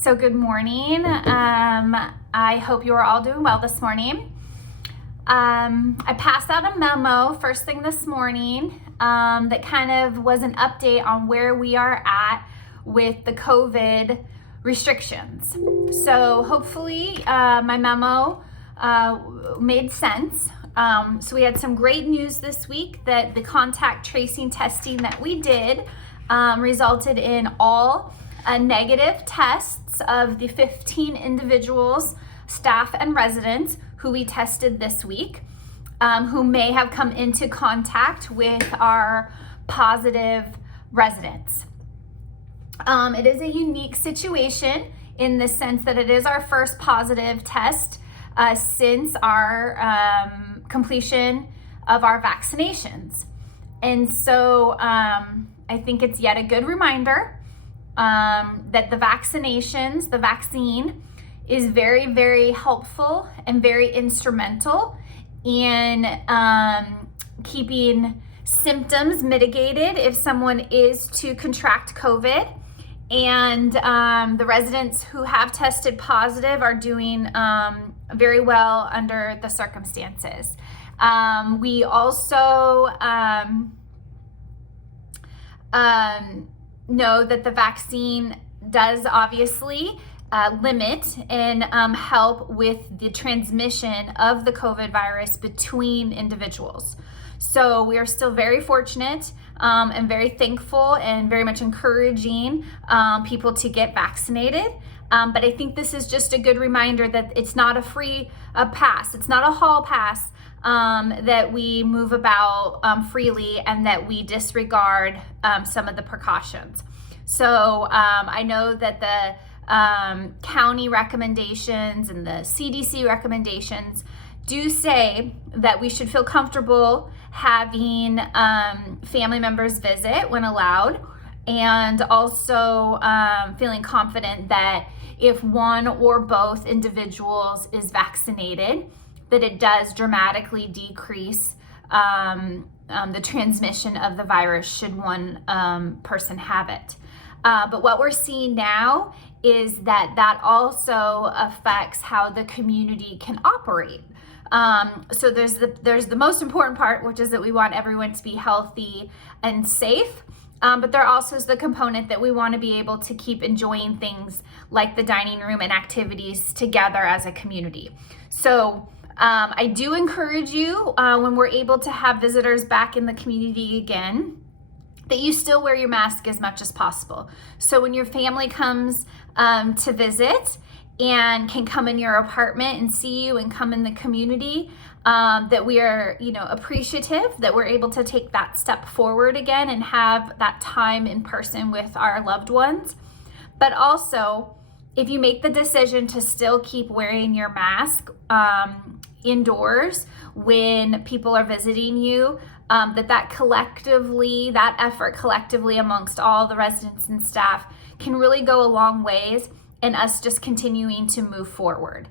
So good morning. I hope you are all doing well this morning. I passed out a memo first thing this morning that kind of was an update on where we are at with the COVID restrictions. So hopefully my memo made sense. So we had some great news this week that the contact tracing testing that we did resulted in all negative tests of the 15 individuals, staff and residents who we tested this week, who may have come into contact with our positive residents. It is a unique situation in the sense that it is our first positive test since our completion of our vaccinations. And so I think it's yet a good reminder that the vaccine is very, very helpful and very instrumental in keeping symptoms mitigated if someone is to contract COVID. And the residents who have tested positive are doing very well under the circumstances. We also know that the vaccine does obviously limit and help with the transmission of the COVID virus between individuals. So we are still very fortunate and very thankful and very much encouraging people to get vaccinated. But I think this is just a good reminder that it's not a free pass. It's not a hall pass that we move about freely and that we disregard some of the precautions. So I know that the county recommendations and the CDC recommendations do say that we should feel comfortable having family members visit when allowed, and also feeling confident that if one or both individuals is vaccinated, that it does dramatically decrease the transmission of the virus should one person have it. But what we're seeing now is that also affects how the community can operate. So there's the most important part, which is that we want everyone to be healthy and safe. But there also is the component that we want to be able to keep enjoying things like the dining room and activities together as a community. So I do encourage you when we're able to have visitors back in the community again, that you still wear your mask as much as possible. So when your family comes to visit and can come in your apartment and see you and come in the community, that we are, appreciative that we're able to take that step forward again and have that time in person with our loved ones. But also, if you make the decision to still keep wearing your mask indoors when people are visiting you, that effort collectively amongst all the residents and staff can really go a long ways in us just continuing to move forward.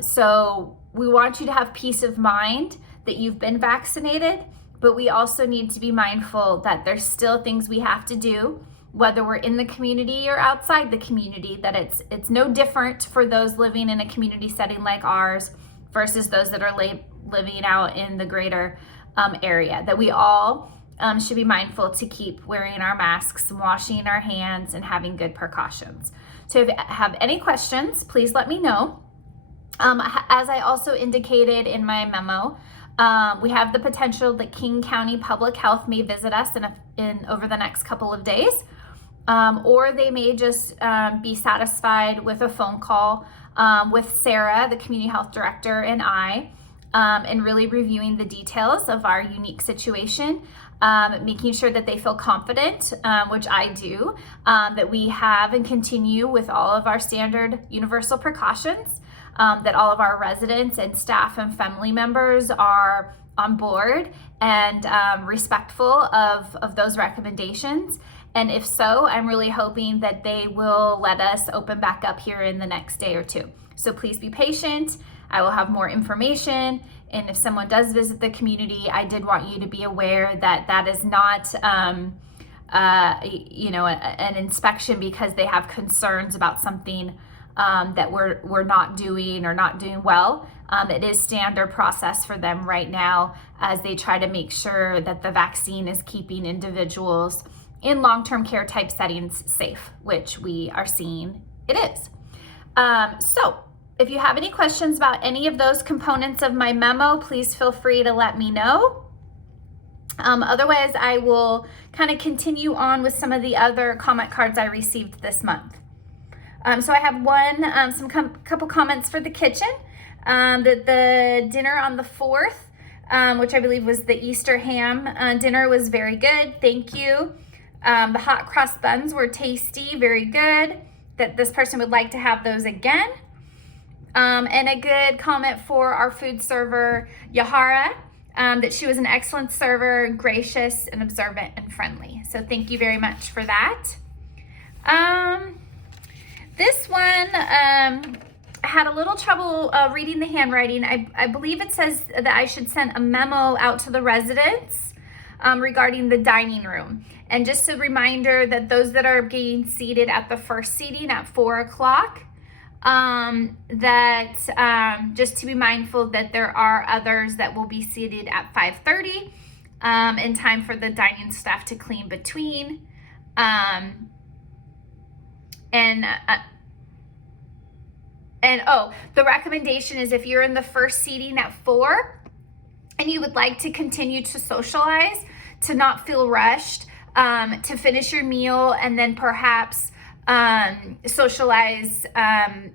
So we want you to have peace of mind that you've been vaccinated, but we also need to be mindful that there's still things we have to do, whether we're in the community or outside the community, that it's no different for those living in a community setting like ours versus those that are living out in the greater area, that we all should be mindful to keep wearing our masks, washing our hands, and having good precautions. So if you have any questions, please let me know. As I also indicated in my memo, we have the potential that King County Public Health may visit us in over the next couple of days, or they may just be satisfied with a phone call with Sarah, the community health director, and I, and really reviewing the details of our unique situation, making sure that they feel confident, which I do, that we have and continue with all of our standard universal precautions, that all of our residents and staff and family members are on board and respectful of those recommendations. And if so, I'm really hoping that they will let us open back up here in the next day or two. So please be patient. I will have more information. And if someone does visit the community, I did want you to be aware that that is not an inspection because they have concerns about something that we're not doing or not doing well. It is standard process for them right now as they try to make sure that the vaccine is keeping individuals in long-term care type settings safe, which we are seeing it is. So if you have any questions about any of those components of my memo, please feel free to let me know. Otherwise, I will kind of continue on with some of the other comment cards I received this month. So I have couple comments for the kitchen. That the dinner on the 4th, which I believe was the Easter ham dinner, was very good. Thank you. The hot cross buns were tasty, very good. That this person would like to have those again. And a good comment for our food server, Yahara, that she was an excellent server, gracious and observant and friendly. So thank you very much for that. This one had a little trouble reading the handwriting. I believe it says that I should send a memo out to the residents regarding the dining room. And just a reminder that those that are being seated at the first seating at 4 o'clock, just to be mindful that there are others that will be seated at 5:30 in time for the dining staff to clean between. The recommendation is if you're in the first seating at 4 and you would like to continue to socialize, to not feel rushed, to finish your meal and then perhaps socialize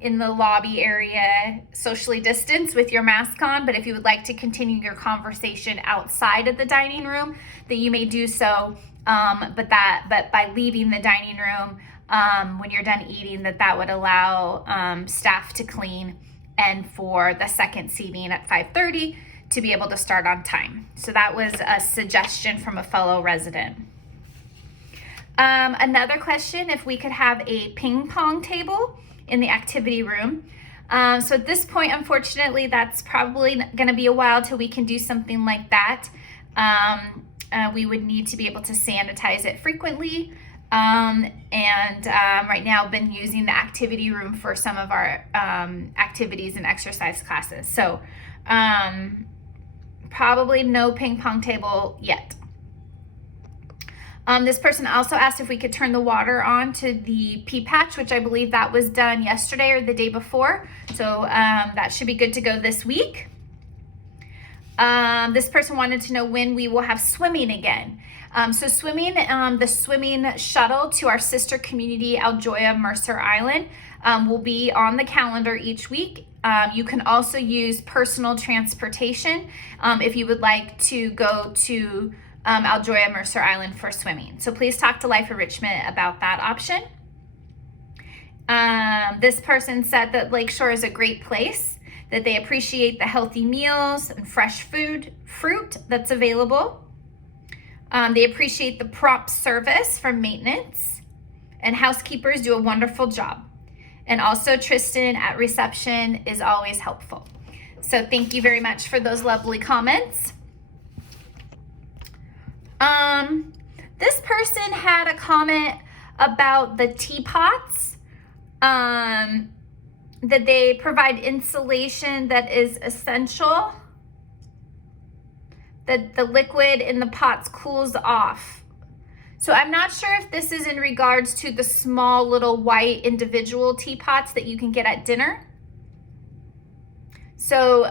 in the lobby area, socially distanced with your mask on. But if you would like to continue your conversation outside of the dining room, that you may do so. But by leaving the dining room when you're done eating, that would allow staff to clean and for the second seating at 5:30 to be able to start on time. So that was a suggestion from a fellow resident. Another question, if we could have a ping pong table in the activity room. So at this point, unfortunately, that's probably going to be a while till we can do something like that. We would need to be able to sanitize it frequently. Right now I've been using the activity room for some of our activities and exercise classes. So probably no ping pong table yet. This person also asked if we could turn the water on to the pea patch, which I believe that was done yesterday or the day before. So that should be good to go this week. This person wanted to know when we will have swimming again. So swimming, the swimming shuttle to our sister community, Aljoya Mercer Island, will be on the calendar each week. You can also use personal transportation if you would like to go to Aljoya Mercer Island for swimming. So please talk to Life Enrichment about that option. This person said that Lakeshore is a great place, that they appreciate the healthy meals and fresh fruit that's available. They appreciate the prompt service from maintenance, and housekeepers do a wonderful job. And also Tristan at reception is always helpful. So thank you very much for those lovely comments. This person had a comment about the teapots, that they provide insulation that is essential, that the liquid in the pots cools off. So I'm not sure if this is in regards to the small little white individual teapots that you can get at dinner. So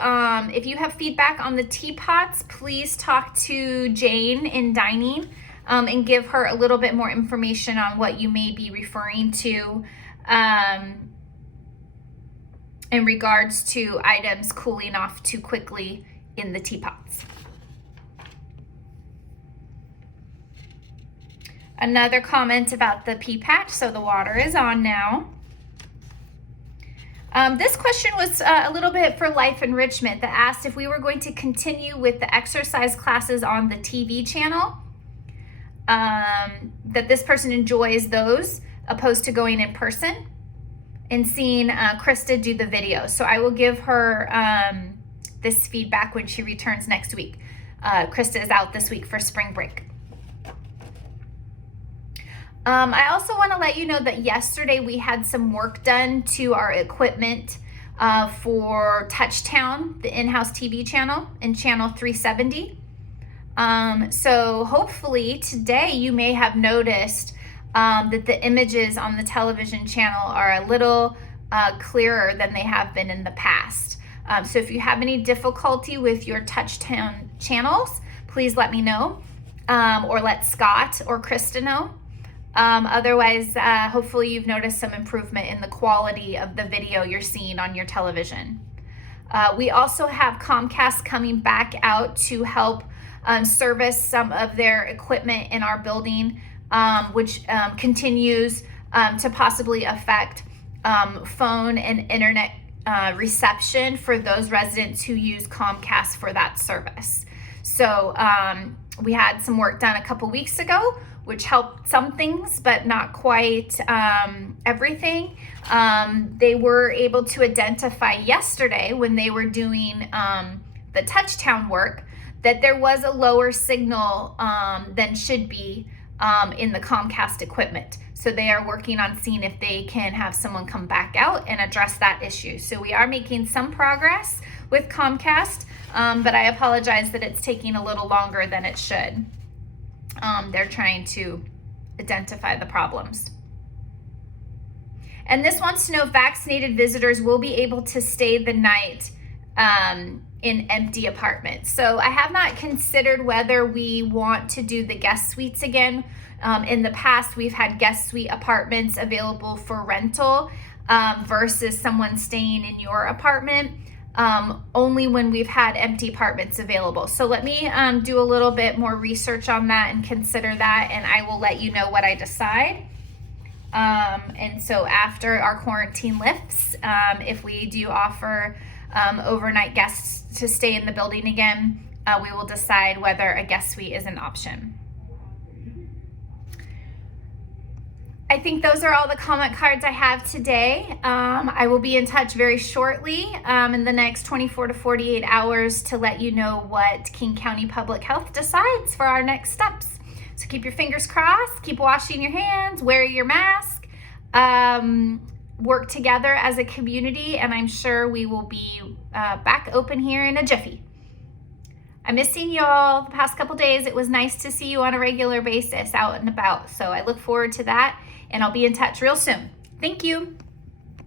if you have feedback on the teapots, please talk to Jane in dining and give her a little bit more information on what you may be referring to in regards to items cooling off too quickly in the teapots. Another comment about the pea patch, so the water is on now. This question was a little bit for Life Enrichment, that asked if we were going to continue with the exercise classes on the TV channel, that this person enjoys those opposed to going in person and seeing Krista do the video. So I will give her this feedback when she returns next week. Krista is out this week for spring break. I also want to let you know that yesterday we had some work done to our equipment for Touchtown, the in-house TV channel, and channel 370. So hopefully today you may have noticed that the images on the television channel are a little clearer than they have been in the past. So if you have any difficulty with your Touchtown channels, please let me know, or let Scott or Krista know. Otherwise, hopefully you've noticed some improvement in the quality of the video you're seeing on your television. We also have Comcast coming back out to help service some of their equipment in our building, which continues to possibly affect phone and internet reception for those residents who use Comcast for that service. So we had some work done a couple weeks ago, which helped some things, but not quite everything. They were able to identify yesterday when they were doing the Touchtown work that there was a lower signal than should be in the Comcast equipment. So they are working on seeing if they can have someone come back out and address that issue. So we are making some progress with Comcast, but I apologize that it's taking a little longer than it should. They're trying to identify the problems. And this wants to know if vaccinated visitors will be able to stay the night in empty apartments. So I have not considered whether we want to do the guest suites again. In the past, we've had guest suite apartments available for rental versus someone staying in your apartment, only when we've had empty apartments available. So let me do a little bit more research on that and consider that, and I will let you know what I decide. And so after our quarantine lifts, if we do offer overnight guests to stay in the building again, we will decide whether a guest suite is an option. I think those are all the comment cards I have today. I will be in touch very shortly in the next 24 to 48 hours to let you know what King County Public Health decides for our next steps. So keep your fingers crossed, keep washing your hands, wear your mask, work together as a community, and I'm sure we will be back open here in a jiffy. I miss seeing you all the past couple days. It was nice to see you on a regular basis out and about. So I look forward to that, and I'll be in touch real soon. Thank you.